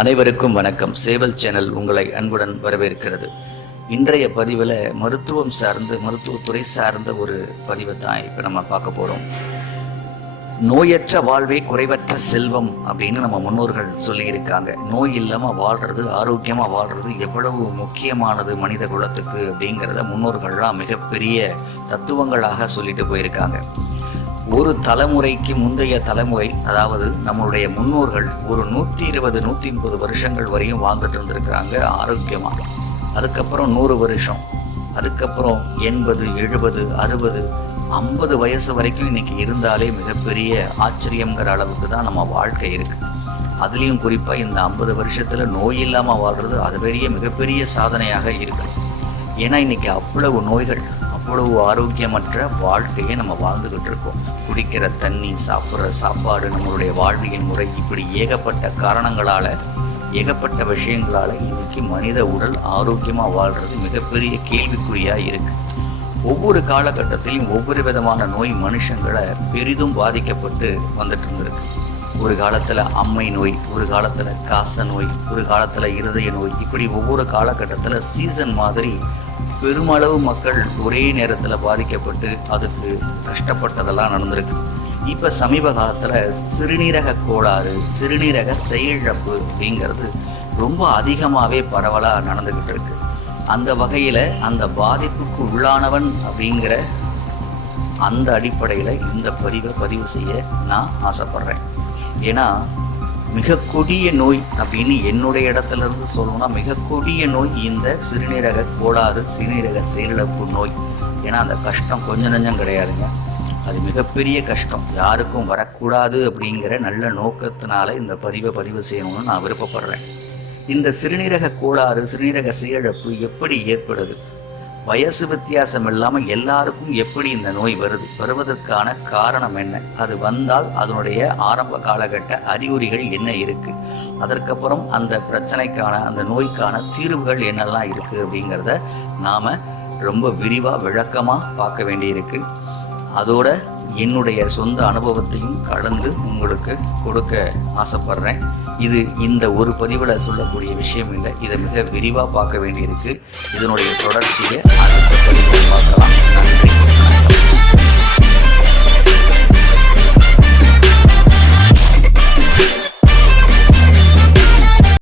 அனைவருக்கும் வணக்கம். சேவல் சேனல் உங்களை அன்புடன் வரவேற்கிறது. இன்றைய பதிவில் மருத்துவம் சார்ந்து மருத்துவத்துறை சார்ந்த ஒரு பதிவை தான் இப்போ நம்ம பார்க்க போகிறோம் நோயற்ற வாழ்வே குறைவற்ற செல்வம் அப்படின்னு நம்ம முன்னோர்கள் சொல்லியிருக்காங்க. நோய் இல்லாமல் வாழ்றது ஆரோக்கியமாக வாழ்றது எவ்வளவு முக்கியமானது மனித குலத்துக்கு அப்படிங்கிறத முன்னோர்கள்லாம் மிகப்பெரிய தத்துவங்களாக சொல்லிட்டு போயிருக்காங்க. ஒரு தலைமுறைக்கு முந்தைய தலைமுறை அதாவது நம்மளுடைய முன்னோர்கள் ஒரு நூற்றி இருபது நூற்றி முப்பது வருஷங்கள் வரையும் வாழ்ந்துட்டு இருந்திருக்கிறாங்க ஆரோக்கியமாக அதுக்கப்புறம் நூறு வருஷம் அதுக்கப்புறம் எண்பது எழுபது அறுபது ஐம்பது வயசு வரைக்கும் இன்னைக்கு இருந்தாலே மிகப்பெரிய ஆச்சரியங்கிற அளவுக்கு தான் நம்ம வாழ்க்கை இருக்குது அதுலேயும் குறிப்பாக இந்த ஐம்பது வருஷத்தில் நோய் இல்லாமல் வாழ்கிறது அது பெரிய மிகப்பெரிய சாதனையாக இருக்கு. ஏன்னா இன்னைக்கு அவ்வளவு நோய்கள் அவ்வளவு ஆரோக்கியமற்ற வாழ்க்கையை நம்ம வாழ்ந்துக்கிட்டு இருக்கோம். குடிக்கிற தண்ணி சாப்பிட்ற சாப்பாடு நம்மளுடைய வாழ்வியல் முறை இப்படி ஏகப்பட்ட காரணங்களால் ஏகப்பட்ட விஷயங்களால் இன்றைக்கி மனித உடல் ஆரோக்கியமாக வாழ்கிறது மிகப்பெரிய கேள்விக்குறியாக இருக்கு. ஒவ்வொரு காலகட்டத்திலும் ஒவ்வொரு விதமான நோய் மனுஷங்களை பெரிதும் பாதிக்கப்பட்டு வந்துட்டு இருந்திருக்கு. ஒரு காலத்தில் அம்மை நோய் ஒரு காலத்தில் காச நோய் ஒரு காலத்தில் இருதய நோய் இப்படி ஒவ்வொரு காலகட்டத்தில் சீசன் மாதிரி பெருமளவு மக்கள் ஒரே நேரத்தில் பாதிக்கப்பட்டு அதுக்கு கஷ்டப்பட்டதெல்லாம் நடந்திருக்கு. இப்போ சமீப காலத்தில் சிறுநீரக கோளாறு சிறுநீரக செயலிழப்பு அப்படிங்கிறது ரொம்ப அதிகமாகவே பரவலாக நடந்துக்கிட்டு இருக்கு. அந்த வகையில் அந்த பாதிப்புக்கு உள்ளானவன் அப்படிங்கிற அந்த அடிப்படையில் இந்த பதிவை பதிவு செய்ய நான் ஆசைப்பட்றேன். ஏன்னா மிக கொடிய நோய் அப்படின்னு என்னுடைய இடத்துல இருந்து சொல்லணும்னா மிக கொடிய நோய் இந்த சிறுநீரக கோளாறு சிறுநீரக செயலிழப்பு நோய். ஏன்னா அந்த கஷ்டம் கொஞ்சம் நஞ்சம் கிடையாதுங்க. அது மிகப்பெரிய கஷ்டம். யாருக்கும் வரக்கூடாது அப்படிங்கிற நல்ல நோக்கத்தினால இந்த பதிவை பதிவு செய்யணும்னு நான் விருப்பப்படுறேன். இந்த சிறுநீரக கோளாறு சிறுநீரக செயலிழப்பு எப்படி ஏற்படுது? வயசு வித்தியாசம் இல்லாமல் எல்லாருக்கும் எப்படி இந்த நோய் வருது? வருவதற்கான காரணம் என்ன? அது வந்தால் அதனுடைய ஆரம்ப காலகட்ட அறிகுறிகள் என்ன இருக்கு? அதற்கப்புறம் அந்த பிரச்சனைக்கான அந்த நோய்க்கான தீர்வுகள் என்னெல்லாம் இருக்கு அப்படிங்கிறத நாம ரொம்ப விரிவாக விளக்கமாக பார்க்க வேண்டியிருக்கு. அதோட என்னுடைய சொந்த அனுபவத்தையும் கலந்து உங்களுக்கு கொடுக்க ஆசைப்படுறேன். இது இந்த ஒரு பதிவில் சொல்லக்கூடிய விஷயம் இல்லை. இதை மிக விரிவாக பார்க்க வேண்டியிருக்கு. இதனுடைய தொடர்ச்சியை அடுத்த பதிவில் பார்க்கலாம். நன்றி.